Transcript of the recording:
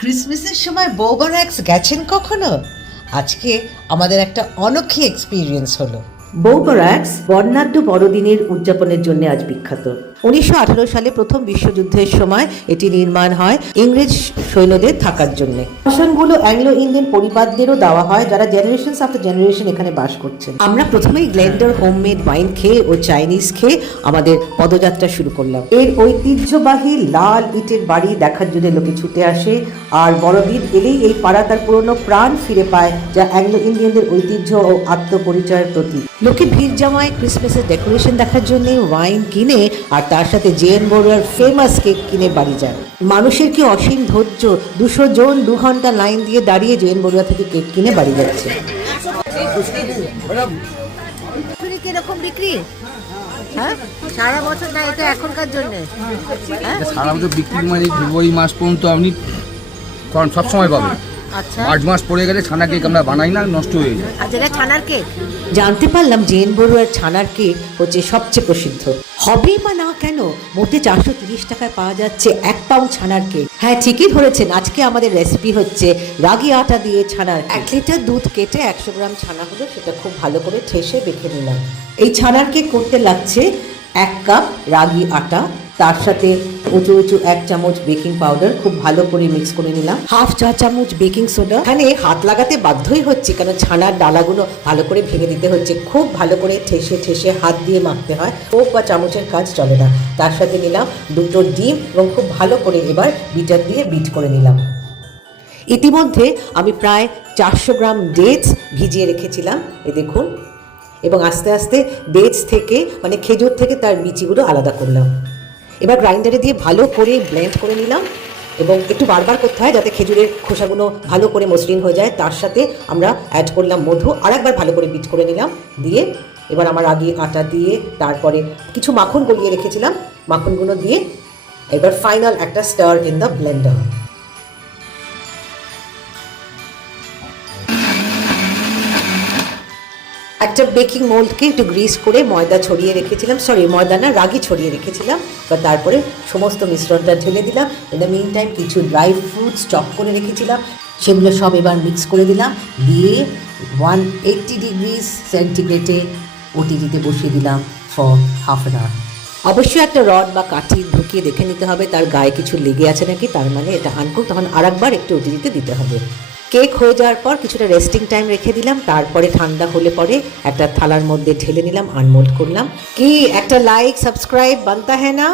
ক্রিসমাসের সময় বৌবারাক্স গেছেন কখনো? আজকে আমাদের একটা অনোখী এক্সপিরিয়েন্স হলো। বৌবারাক্স বর্ণাঢ্য বড়দিনের উদযাপনের জন্য আজ বিখ্যাত। 1918 সালে প্রথম বিশ্বযুদ্ধের সময় এটি নির্মাণ হয় ইংরেজ সৈন্যদের থাকার জন্য। আবাসনগুলো অ্যাংলো ইন্ডিয়ান পরিবারদেরও দেওয়া হয় যারা জেনারেশন আফটার জেনারেশন এখানে বাস করছেন। আমরা প্রথমেই গ্লেন্ডার হোমমেড ওয়াইন খেয়ে ও চাইনিজ খেয়ে আমাদের পদযাত্রা শুরু করলাম। এর ঐতিহ্যবাহী লাল ইটের বাড়ি দেখার জন্য লোকে ছুটে আসে, আর বড়দিন এলেই এই পাড়া তার পুরনো প্রাণ ফিরে পায়, যা অ্যাংলো ইন্ডিয়ানদের ঐতিহ্য ও আত্মপরিচয়ের প্রতীক। লোকে ভিড় জমায় ক্রিসমাসের ডেকোরেশন দেখার জন্য, ওয়াইন কিনে আর তার সাথে জেএন বড়ুয়ার ফেমাস কেক কিনে বাড়ি যায়। মানুষের কি অসীম ধৈর্য, 200 জন 2 ঘন্টা লাইন দিয়ে দাঁড়িয়ে জেএন বড়ুয়া থেকে কেক কিনে বাড়ি যাচ্ছে। কিরকম বিক্রি? হ্যাঁ, সারা বছর না, এটা এখনকার জন্য। সারা বছর বিক্রি মানে ফেব্রুয়ারি মাস পর্যন্ত আপনি সব সময় পাবেন। আচ্ছা, মার্চ মাস পড়ে গেলে ছানা কেক আমরা বানাই না, নষ্ট হয়ে যায়। আর যেটা ছানার কেক, জানতে পারলাম জেএন বড়ুয়ার ছানার কেক হচ্ছে সবচেয়ে প্রসিদ্ধ। হবেই বা না কেন, মোটে 430 টাকায় পাওয়া যাচ্ছে 1 পাউন্ড ছানার কেক। হ্যাঁ, ঠিকই ধরেছেন, আজকে আমাদের রেসিপি হচ্ছে রাগি আটা দিয়ে ছানার। 1 লিটার দুধ কেটে 100 গ্রাম ছানা হলো, সেটা খুব ভালো করে ঠেসে বেঁধে নিলাম। এই ছানার কেক করতে লাগছে 1 কাপ রাগি আটা, তার সাথে উঁচু 1 চামচ বেকিং পাউডার খুব ভালো করে মিক্স করে নিলাম, 1/2 চা চামচ বেকিং সোডা। এখানে হাত লাগাতে বাধ্যই হচ্ছে, কারণ ছানার ডালাগুলো ভালো করে ভেঙে দিতে হচ্ছে। খুব ভালো করে ঠেসে ঠেসে হাত দিয়ে মাখতে হয়, ফোর্ক বা চামচের কাজ চলে না। তার সাথে নিলাম 2টো ডিম এবং খুব ভালো করে এবার বিটার দিয়ে বিট করে নিলাম। ইতিমধ্যে আমি প্রায় 400 গ্রাম ডেটস ভিজিয়ে রেখেছিলাম, এ দেখুন, এবং আস্তে আস্তে ডেটস থেকে মানে খেজুর থেকে তার বিচিগুলো আলাদা করলাম। এবার গ্রাইন্ডারে দিয়ে ভালো করে ব্লেন্ড করে নিলাম, এবং একটু বারবার করতে হয় যাতে খেজুরের খোসাগুলো ভালো করে মসৃণ হয়ে যায়। তার সাথে আমরা অ্যাড করলাম মধু, আর একবার ভালো করে বিট করে নিলাম। দিয়ে এবার আমার আগে আটা দিয়ে তারপরে কিছু মাখন গলিয়ে রেখেছিলাম, মাখনগুলো দিয়ে এবার ফাইনাল একটা স্টার ইন দ্য ব্লেন্ডার। একটা বেকিং মোল্ডকে একটু গ্রিস করে ময়দা ছড়িয়ে রেখেছিলাম, ময়দা না, রাগি ছড়িয়ে রেখেছিলাম। বা তারপরে সমস্ত মিশ্রণটা ঢেলে দিলাম। ইন দ্য মিন টাইম কিছু ড্রাই ফ্রুটস চপ করে রেখেছিলাম, সেগুলো সব এবার মিক্স করে দিলাম। দিয়ে 180 ডিগ্রি সেন্টিগ্রেডে ওটিজিতে বসিয়ে দিলাম ফর হাফ অ্যান আওয়ার। অবশ্যই একটা রড বা কাঠি ঢুকিয়ে দেখে নিতে হবে তার গায়ে কিছু লেগে আছে নাকি, তার মানে এটা আনকুক, তখন আরেকবার একটু ওটিজিতে দিতে হবে। কেক হয়ে যাওয়ার পর কিছুটা রেস্টিং টাইম রেখে দিলাম, তারপরে ঠান্ডা হলে পরে একটা থালার মধ্যে ঢেলে নিলাম, আনমোল্ড করলাম। কি একটা লাইক সাবস্ক্রাইব বানতা হ্যায় না?